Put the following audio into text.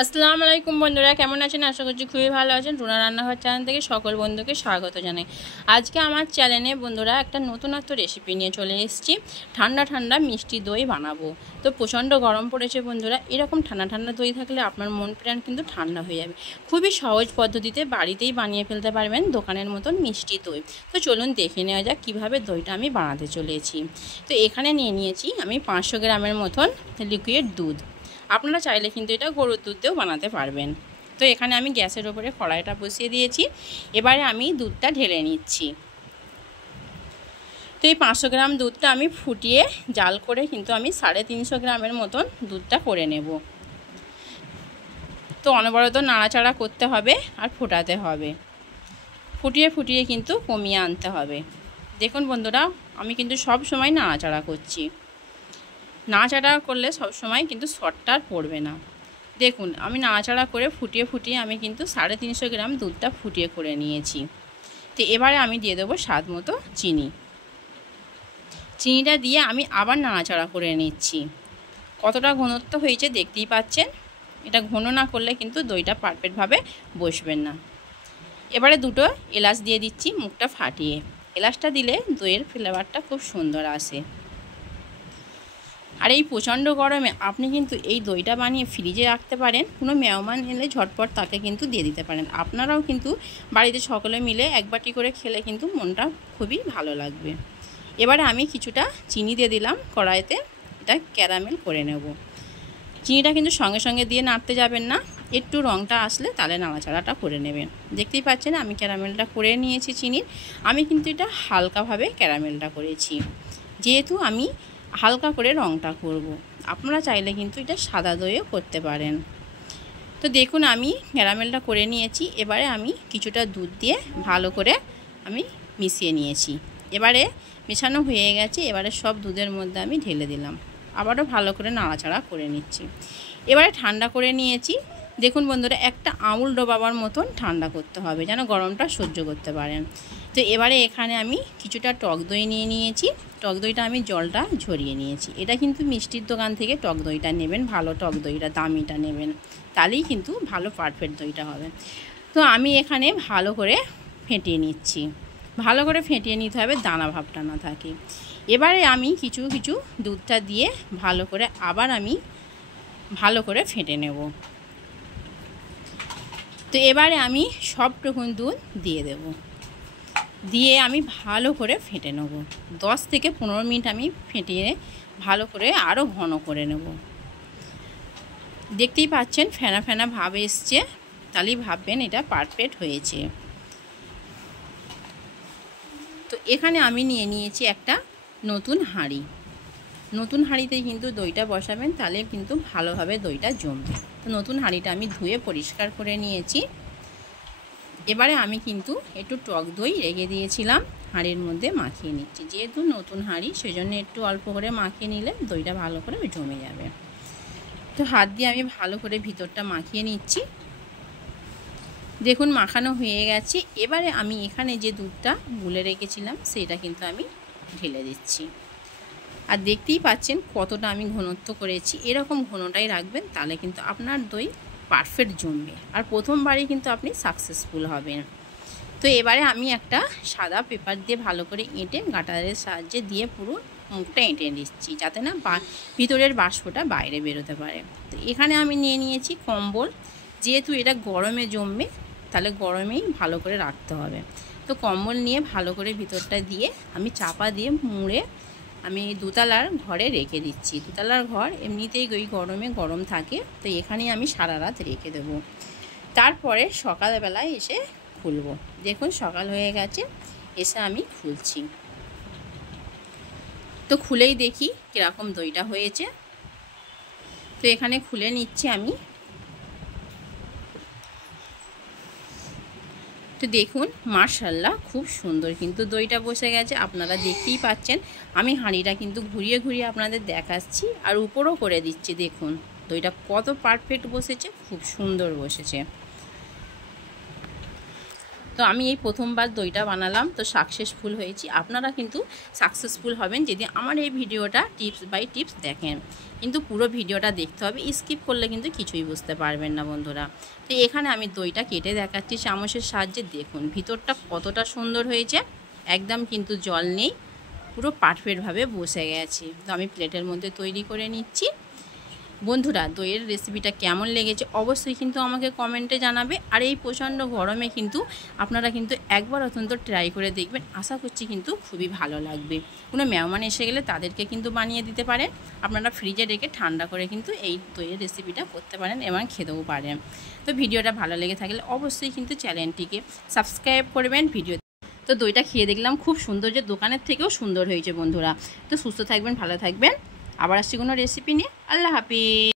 আসসালামু আলাইকুম বন্ধুরা, কেমন আছেন? আশা করছি খুবই ভালো আছেন। রুনা রান্নাঘর চ্যানেল থেকে সকল বন্ধুকে স্বাগত জানাই। আজকে আমার চ্যানেলে বন্ধুরা একটা নতুনত্ব রেসিপি নিয়ে চলে এসেছি। ঠান্ডা ঠান্ডা মিষ্টি দই বানাবো। তো প্রচণ্ড গরম পড়েছে বন্ধুরা, এরকম ঠান্ডা ঠান্ডা দই থাকলে আপনার মন প্রাণ কিন্তু ঠান্ডা হয়ে যাবে। খুবই সহজ পদ্ধতিতে বাড়িতেই বানিয়ে ফেলতে পারবেন দোকানের মতন মিষ্টি দই। তো চলুন দেখে নেওয়া যাক কীভাবে দইটা আমি বানাতে চলেছি। তো এখানে নিয়ে নিয়েছি আমি 500 গ্রামের মতন লিকুইড দুধ। আপনারা চাইলে কিন্তু এটা গরুর দুধ দিয়েও বানাতে পারবেন। তো এখানে আমি গ্যাসের ওপরে কড়াইটা বসিয়ে দিয়েছি। এবারে আমি দুধটা ঢেলে নিচ্ছি। তো এই 500 গ্রাম দুধটা আমি ফুটিয়ে জাল করে কিন্তু আমি 350 গ্রামের মতন দুধটা করে নেব। তো অনবরত নাড়াচাড়া করতে হবে আর ফোটাতে হবে। ফুটিয়ে ফুটিয়ে কিন্তু কমিয়ে আনতে হবে। দেখুন বন্ধুরা, আমি কিন্তু সব সময় নাড়াচাড়া করছি। নাড়াচাড়া করলে সব সময় কিন্তু শর্টটা আর পড়বে না। দেখুন আমি নাড়াচাড়া করে ফুটিয়ে ফুটিয়ে আমি কিন্তু 350 গ্রাম দুধটা ফুটিয়ে করে নিয়েছি। তো এবারে আমি দিয়ে দেবো স্বাদ মতো চিনি। চিনিটা দিয়ে আমি আবার নাড়াচাড়া করে নিচ্ছি। কতটা ঘনত্ব হয়েছে দেখতেই পাচ্ছেন। এটা ঘন না করলে কিন্তু দইটা পারফেক্টভাবে বসবেন না। এবারে দুটো এলাচ দিয়ে দিচ্ছি মুখটা ফাটিয়ে। এলাচটা দিলে দইয়ের ফ্লেভারটা খুব সুন্দর আসে। আর এই প্রচণ্ড গরমে আপনি কিন্তু এই দইটা বানিয়ে ফ্রিজে রাখতে পারেন। কোনো মেহমান এলে ঝটপট তাকে কিন্তু দিয়ে দিতে পারেন। আপনারাও কিন্তু বাড়িতে সকলে মিলে এক বাটি করে খেলে কিন্তু মনটা খুবই ভালো লাগবে। এবারে আমি কিছুটা চিনি দিয়ে দিলাম কড়াইতে, এটা ক্যারামেল করে নেব। চিনিটা কিন্তু সঙ্গে সঙ্গে দিয়ে নাড়তে যাবেন না, একটু রঙটা আসলে তাহলে নাড়াচাড়াটা করে নেবেন। দেখতেই পাচ্ছেন আমি ক্যারামেলটা করে নিয়েছি চিনির। আমি কিন্তু এটা হালকাভাবে ক্যারামেলটা করেছি, যেহেতু আমি হালকা করে রঙটা করব। আপনারা চাইলে কিন্তু এটা সাদা দইও করতে পারেন। তো দেখুন আমি ক্যারামেলটা করে নিয়েছি। এবারে আমি কিছুটা দুধ দিয়ে ভালো করে আমি মিশিয়ে নিয়েছি। এবারে মেশানো হয়ে গেছে। এবারে সব দুধের মধ্যে আমি ঢেলে দিলাম। আবারও ভালো করে নাড়াচাড়া করে নিচ্ছি। এবারে ঠান্ডা করে নিয়েছি। দেখুন বন্ধুরা, একটা আঙুল ডোবাবার মতন ঠান্ডা করতে হবে, যেন গরমটা সহ্য করতে পারেন। তো এবারে এখানে আমি কিছুটা টক দই নিয়ে নিয়েছি। টক দইটা আমি জলটা ঝরিয়ে নিয়েছি। এটা কিন্তু মিষ্টির দোকান থেকে টক দইটা নেবেন, ভালো টক দইটা, দামিটা নেবেন, তাহলেই কিন্তু ভালো পারফেক্ট দইটা হবে। তো আমি এখানে ভালো করে ফেটিয়ে নিচ্ছি। ভালো করে ফেটিয়ে নিতে হবে, দানা ভাবটা না থাকে। এবারে আমি কিছু কিছু দুধটা দিয়ে ভালো করে আবার আমি ভালো করে ফেটে নেব। তো এবারে আমি সবটুকুন দুধ দিয়ে দেব, দিয়ে আমি ভালো করে ফেটে নেব। 10 থেকে 15 মিনিট আমি ফেটিয়ে ভালো করে আরও ঘন করে নেব। দেখতেই পাচ্ছেন ফেনা ফেনা ভাব এসছে, তাহলেই ভাববেন এটা পারফেক্ট হয়েছে। তো এখানে আমি নিয়ে নিয়েছি একটা নতুন হাঁড়ি। নতুন হাঁড়িতেই কিন্তু দইটা বসাবেন, তাহলে কিন্তু ভালোভাবে দইটা জমবে। তো নতুন হাঁড়িটা আমি ধুয়ে পরিষ্কার করে নিয়েছি। এবারে আমি কিন্তু একটু টক দই রেখে দিয়েছিলাম, হাঁড়ির মধ্যে মাখিয়ে নিচ্ছি। যেহেতু নতুন হাঁড়ি সেজন্য একটু অল্প করে মাখিয়ে নিলে দইটা ভালো করে জমে যাবে। তো হাত দিয়ে আমি ভালো করে ভিতরটা মাখিয়ে নিচ্ছি। দেখুন মাখানো হয়ে গেছে। এবারে আমি এখানে যে দুধটা গুলে রেখেছিলাম সেটা কিন্তু আমি ঢেলে দিচ্ছি। আর দেখতেই পাচ্ছেন কতটা আমি ঘনত্ব করেছি। এরকম ঘনটাই রাখবেন, তাহলে কিন্তু আপনার দই পারফেক্ট জমবে আর প্রথমবারই কিন্তু আপনি সাকসেসফুল হবেন। তো এবারে আমি একটা সাদা পেপার দিয়ে ভালো করে এঁটে গাটারের সাহায্যে দিয়ে পুরো মুখটা এঁটে দিচ্ছি, যাতে না ভিতরের বাষ্পটা বাইরে বেরোতে পারে। তো এখানে আমি নিয়ে নিয়েছি কম্বল। যেহেতু এটা গরমে জমবে, তাহলে গরমেই ভালো করে রাখতে হবে। তো কম্বল নিয়ে ভালো করে ভিতরটা দিয়ে আমি চাপা দিয়ে মুড়ে আমি দোতলার ঘরে রেখে দিচ্ছি। দোতলার ঘর এমনিতেই ওই গরমে গরম থাকে, তো এখানেই আমি সারা রাত রেখে দেবো। তারপরে সকালবেলায় এসে খুলবো। দেখুন সকাল হয়ে গেছে, এসে আমি খুলছি। তো খুলেই দেখি কীরকম দইটা হয়েছে। তো এখানে খুলে নিচ্ছি আমি। তো দেখুন মাশাআল্লাহ খুব সুন্দর কিন্তু দইটা বসে গেছে। আপনারা দেখতেই পাচ্ছেন আমি হাঁড়িটা কিন্তু ঘুরিয়ে ঘুরিয়ে আপনাদের দেখাচ্ছি আর উপরও করে দিচ্ছি। দেখুন দইটা কত পারফেক্ট বসেছে, খুব সুন্দর বসেছে। তো আমি এই প্রথমবার দইটা বানালাম, তো সাকসেসফুল হয়েছি। আপনারা কিন্তু সাকসেসফুল হবেন যদি আমার এই ভিডিওটা টিপস বাই টিপস দেখেন। কিন্তু পুরো ভিডিওটা দেখতে হবে, স্কিপ করলে কিন্তু কিছুই বুঝতে পারবেন না বন্ধুরা। তো এখানে আমি দইটা কেটে দেখাচ্ছি চামচের সাহায্যে। দেখুন ভিতরটা কতটা সুন্দর হয়েছে, একদম কিন্তু জল নেই, পুরো পারফেক্টভাবে বসে গেছে। তো আমি প্লেটের মধ্যে তৈরি করে নিচ্ছি। বন্ধুরা দইয়ের রেসিপিটা কেমন লেগেছে অবশ্যই কিন্তু আমাকে কমেন্টে জানাবে। আর এই প্রচণ্ড গরমে কিন্তু আপনারা কিন্তু একবার অত্যন্ত ট্রাই করে দেখবেন, আশা করছি কিন্তু খুবই ভালো লাগবে। কোনো মেহমান এসে গেলে তাদেরকে কিন্তু বানিয়ে দিতে পারেন। আপনারা ফ্রিজে রেখে ঠান্ডা করে কিন্তু এই দইয়ের রেসিপিটা করতে পারেন এবং খেতেও পারেন। তো ভিডিওটা ভালো লেগে থাকলে অবশ্যই কিন্তু চ্যানেলটিকে সাবস্ক্রাইব করবেন। তো দইটা খেয়ে দেখলাম খুব সুন্দর, যে দোকানের থেকেও সুন্দর হয়েছে বন্ধুরা। তো সুস্থ থাকবেন, ভালো থাকবেন, আবার আসছি কোনো রেসিপি নিয়ে। আল্লাহ হাফিজ।